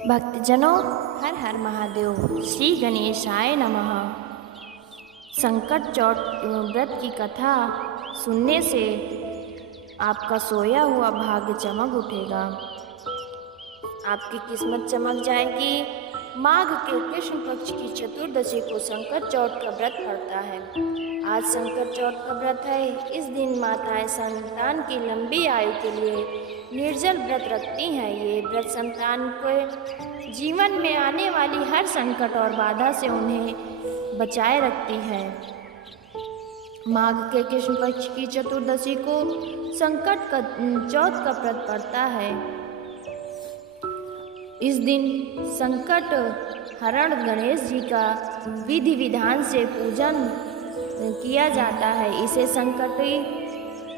भक्तजनों, हर हर महादेव। श्री गणेशाय नमः। संकट चौथ व्रत की कथा सुनने से आपका सोया हुआ भाग्य चमक उठेगा, आपकी किस्मत चमक जाएगी। माघ के कृष्ण पक्ष की चतुर्दशी को संकट चौथ का व्रत पड़ता है। आज संकट चौथ का व्रत है। इस दिन माताएं संतान की लंबी आयु के लिए निर्जल व्रत रखती हैं। ये व्रत संतान को जीवन में आने वाली हर संकट और बाधा से उन्हें बचाए रखती है। माघ के कृष्ण पक्ष की चतुर्दशी को संकट का चौथ का व्रत पड़ता है। इस दिन संकट हरण गणेश जी का विधि विधान से पूजन किया जाता है। इसे संकटी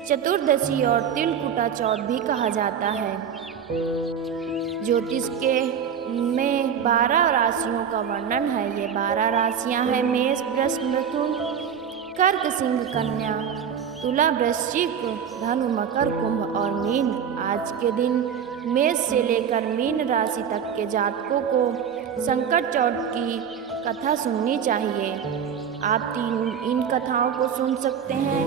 चतुर्दशी और तिलकुटा चौथ भी कहा जाता है। ज्योतिष के में 12 राशियों का वर्णन है। ये 12 राशियां हैं मेष, वृष, मिथुन, कर्क, सिंह, कन्या, तुला, वृश्चिक, धनु, मकर, कुंभ और मीन। आज के दिन मेष से लेकर मीन राशि तक के जातकों को संकट चौथ की कथा सुननी चाहिए। आप इन कथाओं को सुन सकते हैं।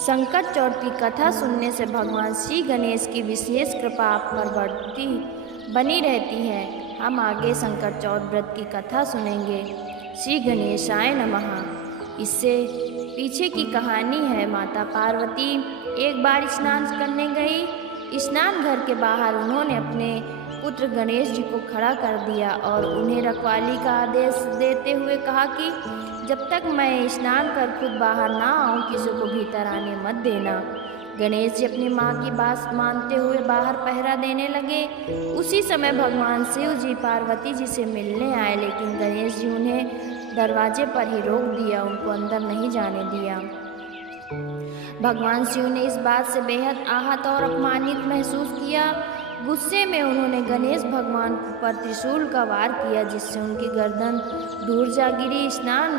संकट चौथ की कथा सुनने से भगवान श्री गणेश की विशेष कृपा आप पर बनी रहती है। हम आगे संकट चौथ व्रत की कथा सुनेंगे। श्री गणेशाय नमः। इससे पीछे की कहानी है। माता पार्वती एक बार स्नान करने गई। स्नान घर के बाहर उन्होंने अपने पुत्र गणेश जी को खड़ा कर दिया और उन्हें रखवाली का आदेश देते हुए कहा कि जब तक मैं स्नान कर खुद बाहर ना आऊं, किसी को भीतर आने मत देना। गणेश जी अपनी माँ की बात मानते हुए बाहर पहरा देने लगे। उसी समय भगवान शिव जी पार्वती जी से मिलने आए, लेकिन गणेश जी उन्हें दरवाजे पर ही रोक दिया, उनको अंदर नहीं जाने दिया। भगवान शिव ने इस बात से बेहद आहत और अपमानित महसूस किया। गुस्से में उन्होंने गणेश भगवान पर त्रिशूल का वार किया, जिससे उनकी गर्दन दूर जा गिरी। स्नान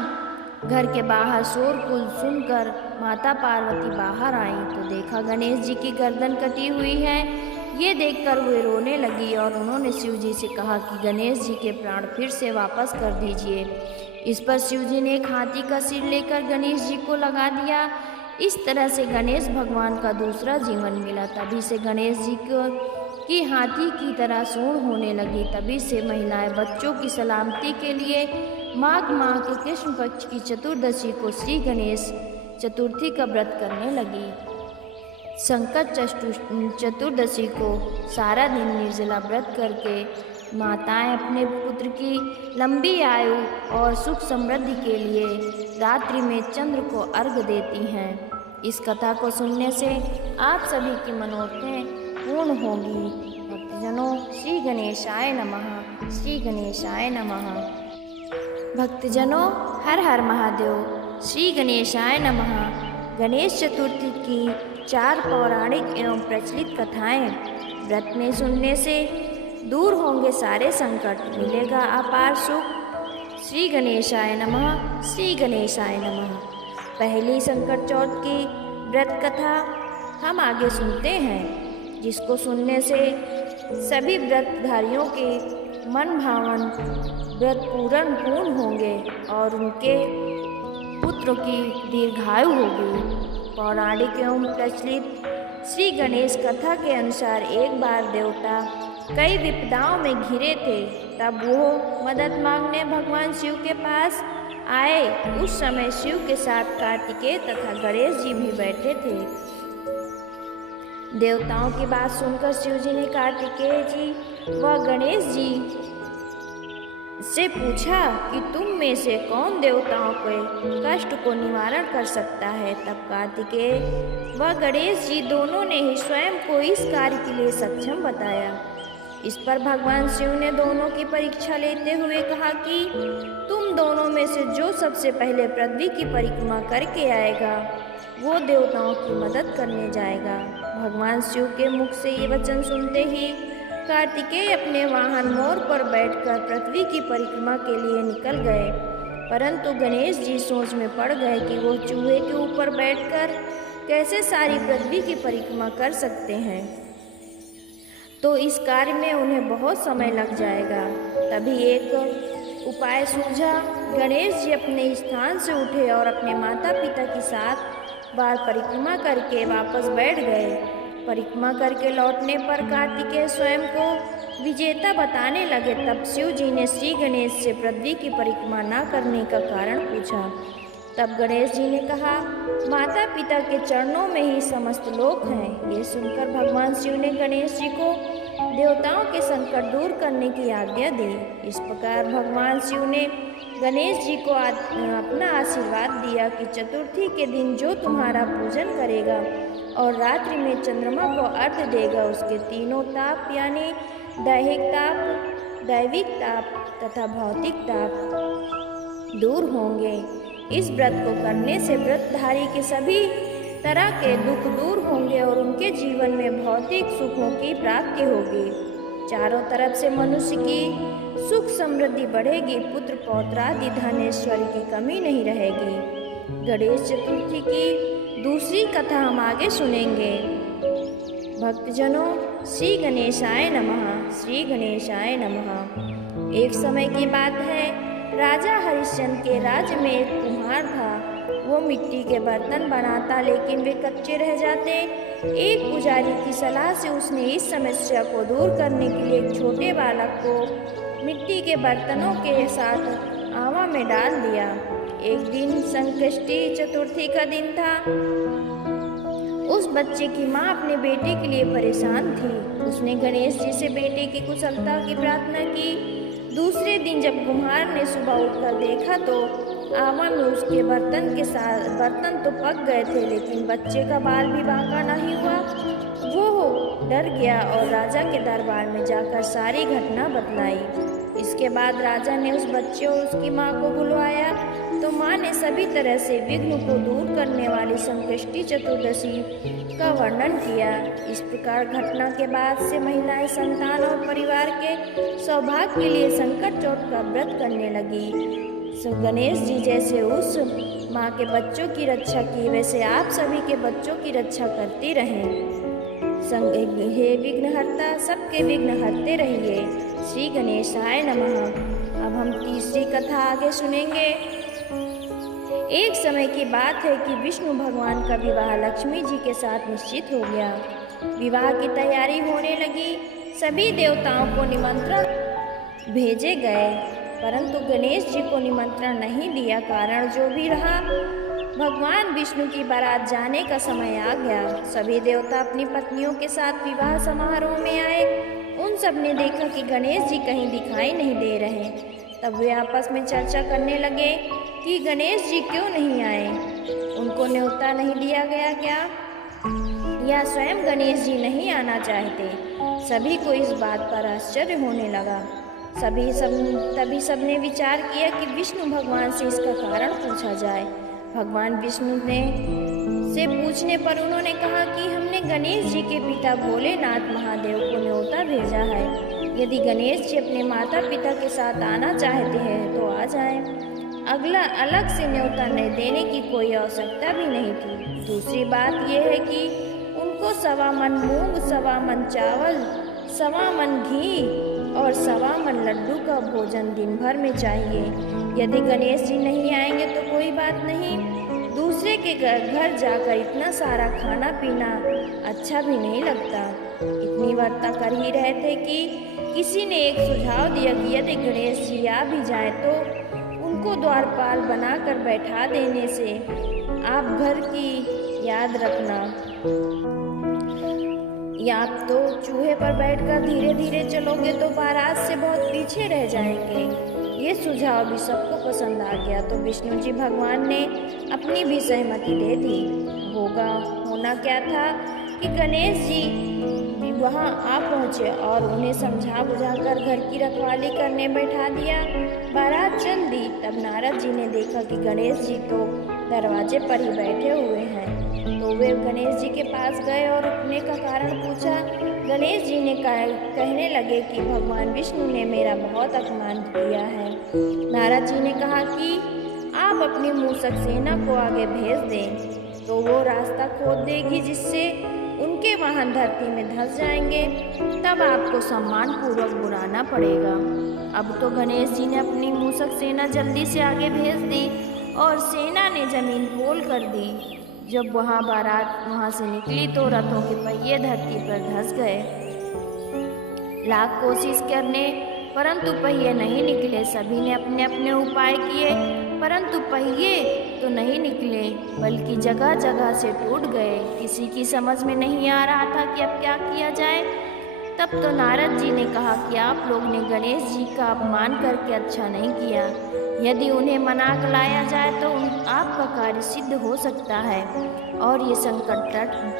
घर के बाहर शोरगुल सुनकर माता पार्वती बाहर आईं तो देखा गणेश जी की गर्दन कटी हुई है। ये देखकर वे रोने लगी और उन्होंने शिव जी से कहा कि गणेश जी के प्राण फिर से वापस कर दीजिए। इस पर शिव जी ने एक हाथी का सिर लेकर गणेश जी को लगा दिया। इस तरह से गणेश भगवान का दूसरा जीवन मिला। तभी से गणेश जी की हाथी की तरह सूंड होने लगी। तभी से महिलाएं बच्चों की सलामती के लिए माघ माह के कृष्ण पक्ष की चतुर्दशी को श्री गणेश चतुर्थी का व्रत करने लगी। संकट चतुर्दशी को सारा दिन निर्जला व्रत करके माताएं अपने पुत्र की लंबी आयु और सुख समृद्धि के लिए रात्रि में चंद्र को अर्घ देती हैं। इस कथा को सुनने से आप सभी की मनोरथें पूर्ण होगी। भक्तजनों, श्री गणेशाय नमः। श्री गणेशाय नमः। भक्तजनों, हर हर महादेव। श्री गणेशाय नमः। गणेश चतुर्थी की 4 पौराणिक एवं प्रचलित कथाएं व्रत में सुनने से दूर होंगे सारे संकट, मिलेगा अपार सुख। श्री गणेशाय नमः। श्री गणेशाय नमः। पहली संकट चौथ की व्रत कथा हम आगे सुनते हैं, जिसको सुनने से सभी व्रतधारियों के मन भावन व्रत पूर्ण होंगे और उनके पुत्रों की दीर्घायु होगी। पौराणिक एवं प्रचलित श्री गणेश कथा के अनुसार एक बार देवता कई विपदाओं में घिरे थे। तब वो मदद मांगने भगवान शिव के पास आए। उस समय शिव के साथ कार्तिकेय तथा गणेश जी भी बैठे थे। देवताओं की बात सुनकर शिव जी ने कार्तिकेय जी व गणेश जी से पूछा कि तुम में से कौन देवताओं के कष्ट को निवारण कर सकता है। तब कार्तिकेय व गणेश जी दोनों ने ही स्वयं को इस कार्य के लिए सक्षम बताया। इस पर भगवान शिव ने दोनों की परीक्षा लेते हुए कहा कि तुम दोनों में से जो सबसे पहले पृथ्वी की परिक्रमा करके आएगा, वो देवताओं की मदद करने जाएगा। भगवान शिव के मुख से ये वचन सुनते ही कार्तिकेय अपने वाहन मोर पर बैठकर पृथ्वी की परिक्रमा के लिए निकल गए। परंतु गणेश जी सोच में पड़ गए कि वो चूहे के ऊपर बैठकर कैसे सारी पृथ्वी की परिक्रमा कर सकते हैं। तो इस कार्य में उन्हें बहुत समय लग जाएगा। तभी एक उपाय सूझा। गणेश जी अपने स्थान से उठे और अपने माता पिता के साथ बार परिक्रमा करके वापस बैठ गए। परिक्रमा करके लौटने पर कार्तिकेय स्वयं को विजेता बताने लगे। तब शिव जी ने श्री गणेश से पृथ्वी की परिक्रमा न करने का कारण पूछा। तब गणेश जी ने कहा, माता पिता के चरणों में ही समस्त लोक हैं। ये सुनकर भगवान शिव ने गणेश जी को देवताओं के संकट दूर करने की आज्ञा दी। इस प्रकार भगवान शिव ने गणेश जी को अपना आशीर्वाद दिया कि चतुर्थी के दिन जो तुम्हारा पूजन करेगा और रात्रि में चंद्रमा को अर्घ्य देगा, उसके तीनों ताप यानी दैहिक ताप, दैविक ताप तथा भौतिक ताप दूर होंगे। इस व्रत को करने से व्रतधारी के सभी तरह के दुख दूर होंगे और उनके जीवन में भौतिक सुखों की प्राप्ति होगी। चारों तरफ से मनुष्य की सुख समृद्धि बढ़ेगी, पुत्र पौत्रादि धन ऐश्वर्य की कमी नहीं रहेगी। गणेश चतुर्थी की दूसरी कथा हम आगे सुनेंगे। भक्तजनों, श्री गणेशाय नमः, श्री गणेशाय नमः। एक समय की बात है, राजा हरिश्चंद्र के राज्य में एक कुम्हार था। वो मिट्टी के बर्तन बनाता, लेकिन वे कच्चे रह जाते। एक पुजारी की सलाह से उसने इस समस्या को दूर करने के लिए एक छोटे बालक को मिट्टी के बर्तनों के साथ आवा में डाल दिया। एक दिन संकष्टी चतुर्थी का दिन था। उस बच्चे की माँ अपने बेटे के लिए परेशान थी। उसने गणेश जी से बेटे की कुशलता की प्रार्थना की। दूसरे दिन जब कुम्हार ने सुबह उठकर देखा तो आवा में उसके बर्तन तो पक गए थे, लेकिन बच्चे का बाल भी बांका नहीं हुआ। वो डर गया और राजा के दरबार में जाकर सारी घटना बतलाई। इसके बाद राजा ने उस बच्चे और उसकी माँ को बुलवाया तो माँ ने सभी तरह से विघ्न को दूर करने वाली संकष्टी चतुर्दशी का वर्णन किया। इस प्रकार घटना के बाद से महिलाएं संतान और परिवार के सौभाग्य के लिए संकट चौथ का व्रत करने लगी। गणेश जी जैसे उस माँ के बच्चों की रक्षा की, वैसे आप सभी के बच्चों की रक्षा करती रहें। हे विघ्नहर्ता, सबके विघ्न हरते रहिए। श्री गणेशाय नमः। अब हम तीसरी कथा आगे सुनेंगे। एक समय की बात है कि विष्णु भगवान का विवाह लक्ष्मी जी के साथ निश्चित हो गया। विवाह की तैयारी होने लगी। सभी देवताओं को निमंत्रण भेजे गए, परंतु गणेश जी को निमंत्रण नहीं दिया। कारण जो भी रहा, भगवान विष्णु की बारात जाने का समय आ गया। सभी देवता अपनी पत्नियों के साथ विवाह समारोह में आए। उन सब ने देखा कि गणेश जी कहीं दिखाई नहीं दे रहे। तब वे आपस में चर्चा करने लगे कि गणेश जी क्यों नहीं आए। उनको न्योता नहीं दिया गया क्या, या स्वयं गणेश जी नहीं आना चाहते? सभी को इस बात पर आश्चर्य होने लगा। तभी सबने विचार किया कि विष्णु भगवान से इसका कारण पूछा जाए। भगवान विष्णु ने से पूछने पर उन्होंने कहा कि हमने गणेश जी के पिता भोलेनाथ महादेव को न्योता भेजा है। यदि गणेश जी अपने माता पिता के साथ आना चाहते हैं तो आ जाएं। अगला अलग से न्योता देने की कोई आवश्यकता भी नहीं थी। दूसरी बात यह है कि उनको 1.25 मन मूंग, 1.25 मन चावल, 1.25 मन घी और 1.25 मन लड्डू का भोजन दिन भर में चाहिए। यदि गणेश जी नहीं आएंगे तो कोई बात नहीं, दूसरे के घर जाकर इतना सारा खाना पीना अच्छा भी नहीं लगता। इतनी वार्ता कर ही रहे थे कि किसी ने एक सुझाव दिया कि यदि गणेश जी आ भी जाए तो उनको द्वारपाल बनाकर बैठा देने से आप घर की याद रखना, या आप तो चूहे पर बैठकर धीरे धीरे चलोगे तो बारात से बहुत पीछे रह जाएंगे। ये सुझाव भी सबको पसंद आ गया तो विष्णु जी भगवान ने अपनी भी सहमति दे दी। होना क्या था कि गणेश जी वहाँ आ पहुँचे और उन्हें समझा बुझाकर घर की रखवाली करने बैठा दिया। बारात चल दी। तब नारद जी ने देखा कि गणेश जी तो दरवाजे पर ही बैठे हुए हैं, तो वे गणेश जी के पास गए और रुकने का कारण पूछा। गणेश जी ने कहने लगे कि भगवान विष्णु ने मेरा बहुत अपमान किया है। नारद जी ने कहा कि आप अपनी मूषक सेना को आगे भेज दें तो वो रास्ता खोद देगी जिससे उनके वाहन धरती में धंस जाएंगे, तब आपको सम्मान पूर्वक बुलाना पड़ेगा। अब तो गणेश जी ने अपनी मूषक सेना जल्दी से आगे भेज दी और सेना ने जमीन खोल कर दी। जब बारात वहाँ से निकली तो रथों के पहिए धरती पर धंस गए। लाख कोशिश करने परंतु पहिए नहीं निकले। सभी ने अपने अपने उपाय किए परंतु पहिए तो नहीं निकले, बल्कि जगह जगह से टूट गए। किसी की समझ में नहीं आ रहा था कि अब क्या किया जाए। तब तो नारद जी ने कहा कि आप लोग ने गणेश जी का अपमान करके अच्छा नहीं किया। यदि उन्हें मना कर लाया जाए तो आपका कार्य सिद्ध हो सकता है और ये संकट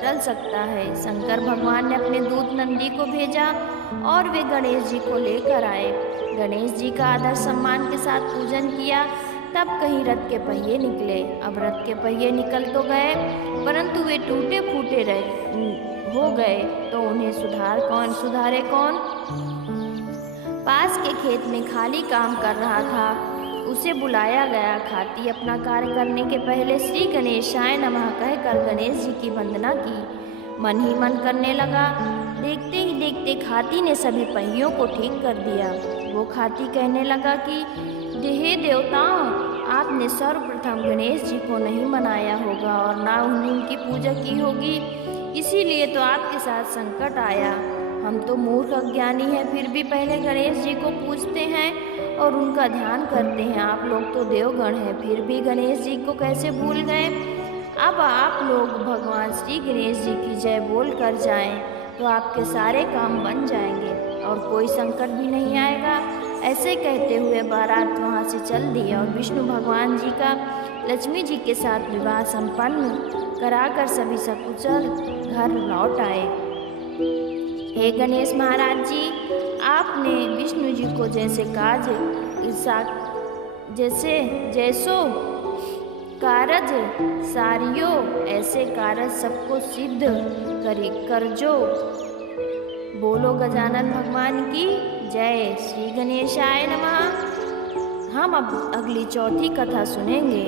टल सकता है। शंकर भगवान ने अपने दूत नंदी को भेजा और वे गणेश जी को लेकर आए। गणेश जी का आदर सम्मान के साथ पूजन किया, तब कहीं रथ के पहिए निकले। अब रथ के पहिए निकल तो गए परंतु वे टूटे फूटे हो गए, तो उन्हें सुधारे कौन? पास के खेत में खाली काम कर रहा था, उसे बुलाया गया। खाती अपना कार्य करने के पहले श्री गणेशाय नमः कहकर गणेश जी की वंदना की। मन ही मन करने लगा। देखते ही देखते खाती ने सभी पहियों को ठीक कर दिया। वो खाती कहने लगा कि हे देवताओं, आपने सर्वप्रथम गणेश जी को नहीं मनाया होगा और ना उनकी पूजा की होगी, इसीलिए तो आपके साथ संकट आया। हम तो मूर्ख अज्ञानी हैं, फिर भी पहले गणेश जी को पूजते हैं और उनका ध्यान करते हैं। आप लोग तो देवगण हैं, फिर भी गणेश जी को कैसे भूल गए? अब आप लोग भगवान श्री गणेश जी की जय बोल कर जाएं तो आपके सारे काम बन जाएंगे और कोई संकट भी नहीं आएगा। ऐसे कहते हुए बारात वहाँ से चल दी और विष्णु भगवान जी का लक्ष्मी जी के साथ विवाह संपन्न कराकर सभी सकुशल घर लौट आए। हे गणेश महाराज जी, आपने विष्णु जी को जैसे जैसो कारज सारियो ऐसे कारज सबको सिद्ध करजो। बोलो गजानन भगवान की जय। श्री गणेशाय नमः। हम अब अगली चौथी कथा सुनेंगे।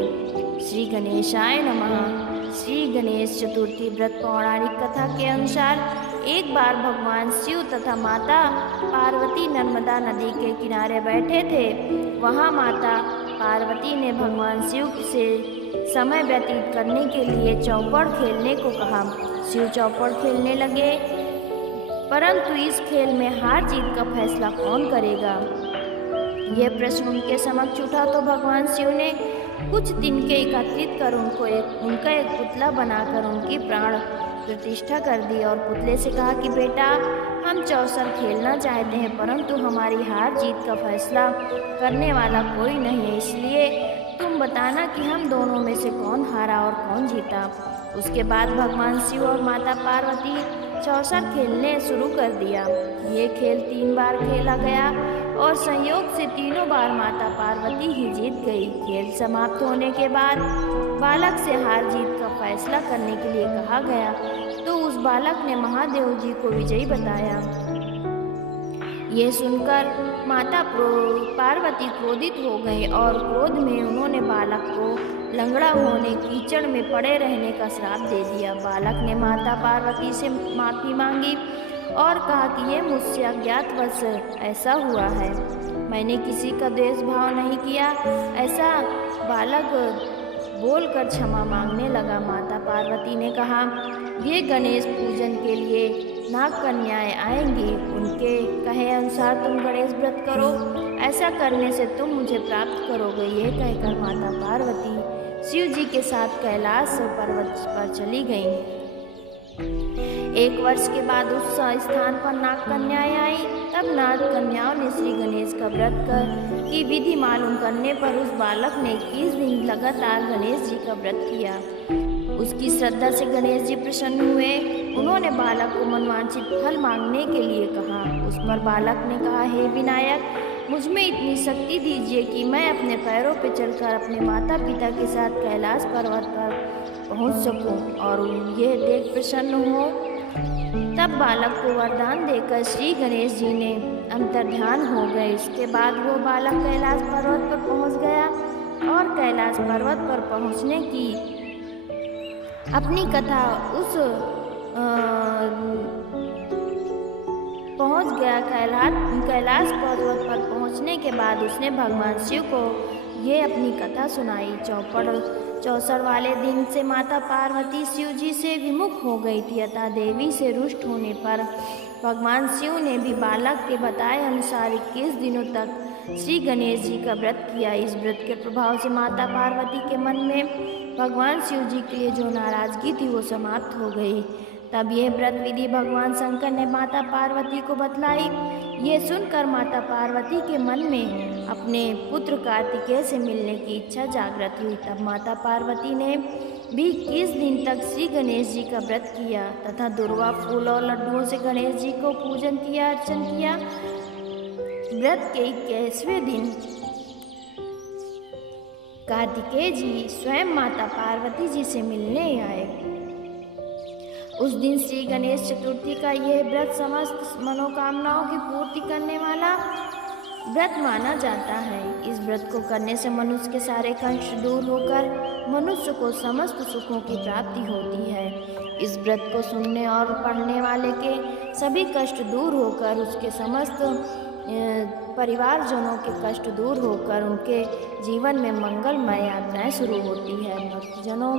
श्री गणेशाय नमः। श्री गणेश चतुर्थी व्रत पौराणिक कथा के अनुसार एक बार भगवान शिव तथा माता पार्वती नर्मदा नदी के किनारे बैठे थे। वहाँ माता पार्वती ने भगवान शिव से समय व्यतीत करने के लिए चौपड़ खेलने को कहा। शिव चौपड़ खेलने लगे, परंतु इस खेल में हार जीत का फैसला कौन करेगा, यह प्रश्न उनके समक्ष उठा। तो भगवान शिव ने कुछ तिनके एकत्रित कर उनका एक पुतला बनाकर उनकी प्राण प्रतिष्ठा कर दी और पुतले से कहा कि बेटा, हम चौसर खेलना चाहते हैं परंतु हमारी हार जीत का फैसला करने वाला कोई नहीं है, इसलिए तुम बताना कि हम दोनों में से कौन हारा और कौन जीता। उसके बाद भगवान शिव और माता पार्वती चौसर खेलने शुरू कर दिया। ये खेल 3 बार खेला गया और संयोग से तीनों बार माता पार्वती ही जीत गई। खेल समाप्त होने के बाद बालक से हार जीत का फैसला करने के लिए कहा गया, तो उस बालक ने महादेव जी को विजयी बताया। ये सुनकर माता पार्वती क्रोधित हो गई और क्रोध में उन्होंने बालक को लंगड़ा होने, कीचड़ में पड़े रहने का श्राप दे दिया। बालक ने माता पार्वती से माफ़ी मांगी और कहा कि ये मुझसे अज्ञातवश ऐसा हुआ है, मैंने किसी का द्वेष भाव नहीं किया। ऐसा बालक बोलकर क्षमा मांगने लगा। माता पार्वती ने कहा, ये गणेश पूजन के लिए नाग कन्याएं आएंगी, उनके कहे अनुसार तुम गणेश व्रत करो, ऐसा करने से तुम मुझे प्राप्त करोगे। यह कहकर माता पार्वती शिव जी के साथ कैलाश पर्वत पर चली गईं। 1 वर्ष के बाद उस स्थान पर नाग कन्याएं आई। तब नाग कन्याओं ने श्री गणेश का व्रत की विधि मालूम करने पर उस बालक ने 21 दिन लगातार गणेश जी का व्रत किया। उसकी श्रद्धा से गणेश जी प्रसन्न हुए। उन्होंने बालक को मनवांछित फल मांगने के लिए कहा। उस पर बालक ने कहा, हे विनायक, मुझ में इतनी शक्ति दीजिए कि मैं अपने पैरों पर चलकर अपने माता पिता के साथ कैलाश पर्वत पर पहुंच सकूं और ये देख प्रसन्न हो। तब बालक को वरदान देकर श्री गणेश जी ने अंतर्ध्यान हो गए। इसके बाद वो बालक कैलाश पर्वत पर पहुंच गया और कैलाश पर्वत पर पहुंचने की अपनी कथा उस पहुंच गया। कैलाश पर्वत पर पहुंचने के बाद उसने भगवान शिव को ये अपनी कथा सुनाई। चौसर वाले दिन से माता पार्वती शिव जी से विमुख हो गई थी, अतः देवी से रुष्ट होने पर भगवान शिव ने भी बालक के बताए अनुसार 21 दिनों तक श्री गणेश जी का व्रत किया। इस व्रत के प्रभाव से माता पार्वती के मन में भगवान शिव जी के लिए जो नाराजगी थी वो समाप्त हो गई। तब यह व्रत विधि भगवान शंकर ने माता पार्वती को बतलाई। ये सुनकर माता पार्वती के मन में अपने पुत्र कार्तिकेय से मिलने की इच्छा जागृत हुई। तब माता पार्वती ने भी 21 दिन तक श्री गणेश जी का व्रत किया तथा दुर्वा फूल और लड्डुओं से गणेश जी को पूजन किया, अर्चन किया। व्रत के 21वें दिन कार्तिकेय जी स्वयं माता पार्वती जी से मिलने आए। उस दिन श्री गणेश चतुर्थी का यह व्रत समस्त मनोकामनाओं की पूर्ति करने वाला व्रत माना जाता है। इस व्रत को करने से मनुष्य के सारे कष्ट दूर होकर मनुष्य को समस्त सुखों की प्राप्ति होती है। इस व्रत को सुनने और पढ़ने वाले के सभी कष्ट दूर होकर उसके समस्त परिवारजनों के कष्ट दूर होकर उनके जीवन में मंगलमय यात्राएं शुरू होती है। भक्तजनों,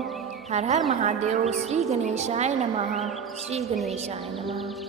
हर हर महादेव। श्री गणेशाय नमः। श्री गणेशाय नमः।